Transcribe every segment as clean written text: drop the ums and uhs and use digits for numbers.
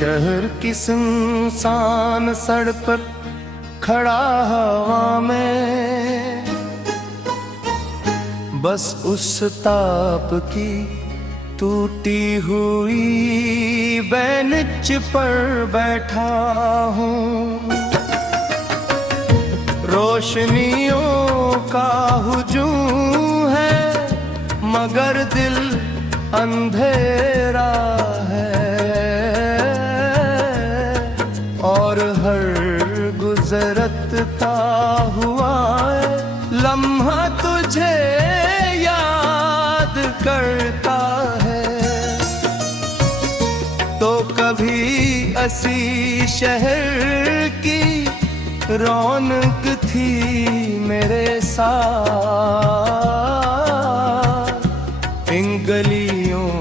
शहर की सुनसान सड़क पर खड़ा हवा में, बस उस ताप की टूटी हुई बेंच पर बैठा हूँ। रोशनियों का हुजूम है मगर दिल अंधेरा है, और हर गुजरता हुआ लम्हा तुझे याद करता है। तो कभी असी शहर की रौनक थी मेरे साथ, इन गलियों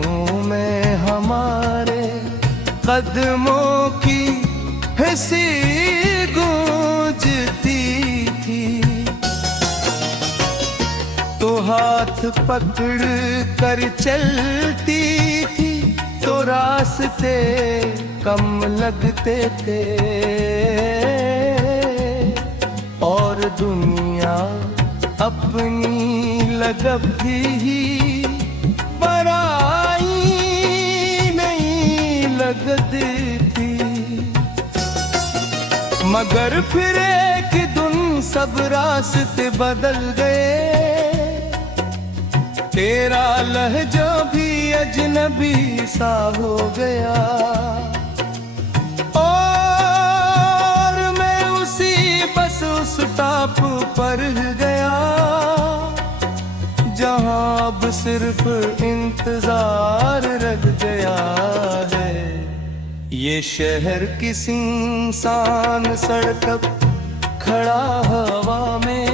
में हमारे कदमों की हंसी गूंजती थी। तो हाथ पकड़ कर चलती थी तो रास्ते कम लगते थे, और दुनिया अपनी लगभ ही पराई नहीं लगती थी। मगर फिर एक दिन सब रास्ते बदल गए, तेरा लहजा भी अजनबी सा हो गया, और मैं उसी बस उस टाप पर गया जहां अब सिर्फ इंतजार रह गया है। ये शहर की सुनसान सड़क खड़ा हवा में,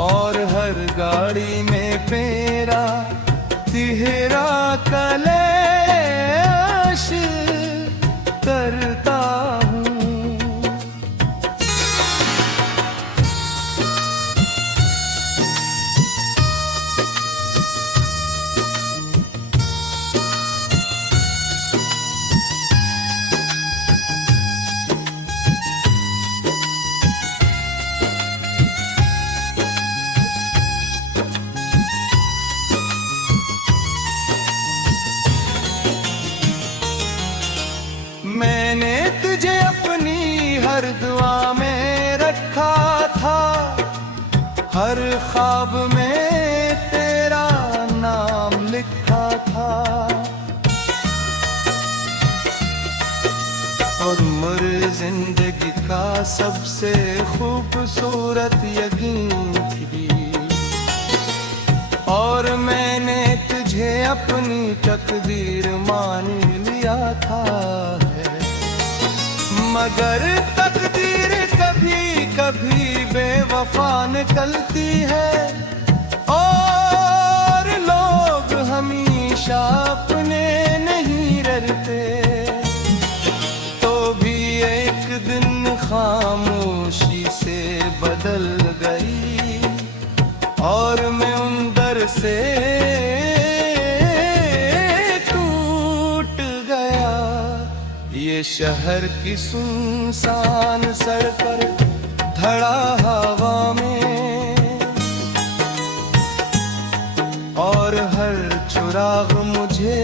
और हर गाड़ी में मेरा तिहरा कलेश करता हूँ। मैंने तुझे अपनी हर दुआ में रखा था, हर ख्वाब में तेरा नाम लिखा था, और मेरी जिंदगी का सबसे खूबसूरत यकीन थी, और मैंने तुझे अपनी तकदीर मान लिया था। मगर तकदीर कभी कभी बेवफा निकलती है, और लोग हमेशा अपने नहीं रहते। तो भी एक दिन खामोशी से बदल गई, और मैं अंदर से ये शहर की सुनसान सड़क पर धड़ा हवा में, और हर चुराग मुझे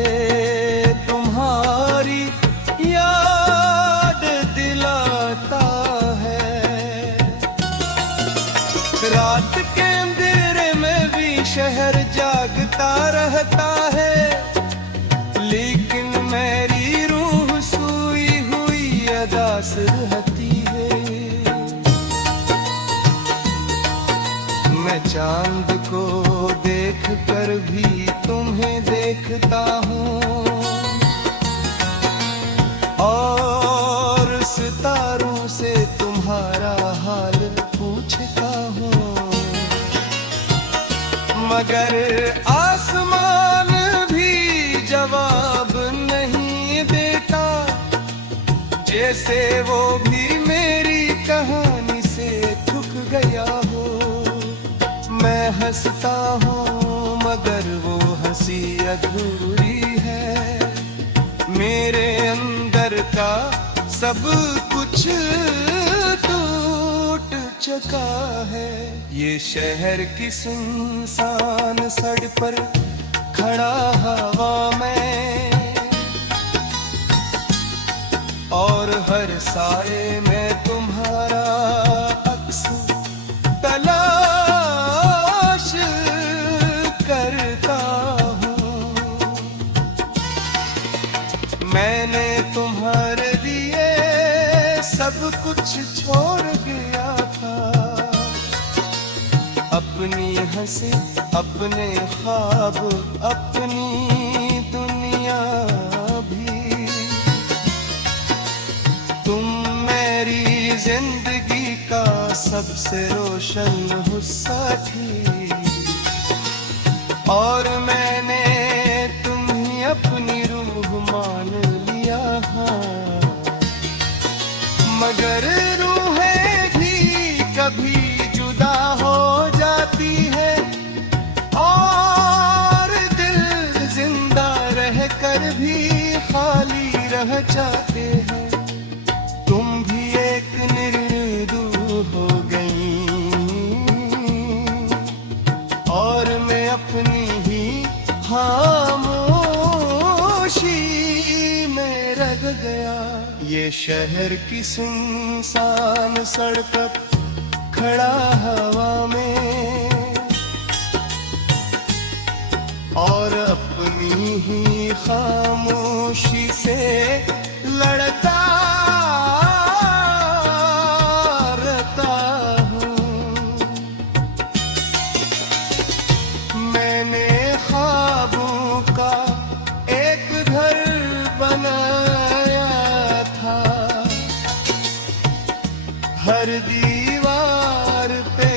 तुम्हारी याद दिलाता है। रात के अंधेरे में भी शहर जागता रहता है, लेकिन मेरी उदास रहती है। मैं चांद को देख कर भी तुम्हें देखता हूँ, और सितारों से तुम्हारा हाल पूछता हूँ। मगर आसमान भी जवाब नहीं देता, जैसे वो भी मेरी कहानी से थक गया हो। मैं हंसता हूँ मगर वो हंसी अधूरी है। मेरे अंदर का सब कुछ टूट चुका है। ये शहर की सुनसान सड़क पर खड़ा हवा में, और हर साए में तुम्हारा अक्स तलाश करता हूँ। मैंने तुम्हारे लिए सब कुछ छोड़ गया था, अपनी हंसी, अपने ख्वाब, अपनी दुनिया भी। तुम मेरी जिंदगी का सबसे रोशन हिस्सा थी, और मैंने तुम्हें अपनी रूह मान लिया। हाँ, मगर रूहें भी कभी जुदा हो जाती है, और दिल जिंदा रह कर भी खाली रह जाते हैं। तुम भी एक निर्दोष हो गई, और मैं अपनी ही खामोशी में रह गया। ये शहर की सुनसान सड़क खड़ा हवा में, और अपनी ही खामोशी से लड़ता रहता हूँ। मैंने ख्वाबों का एक घर बनाया था, हर दीवार पे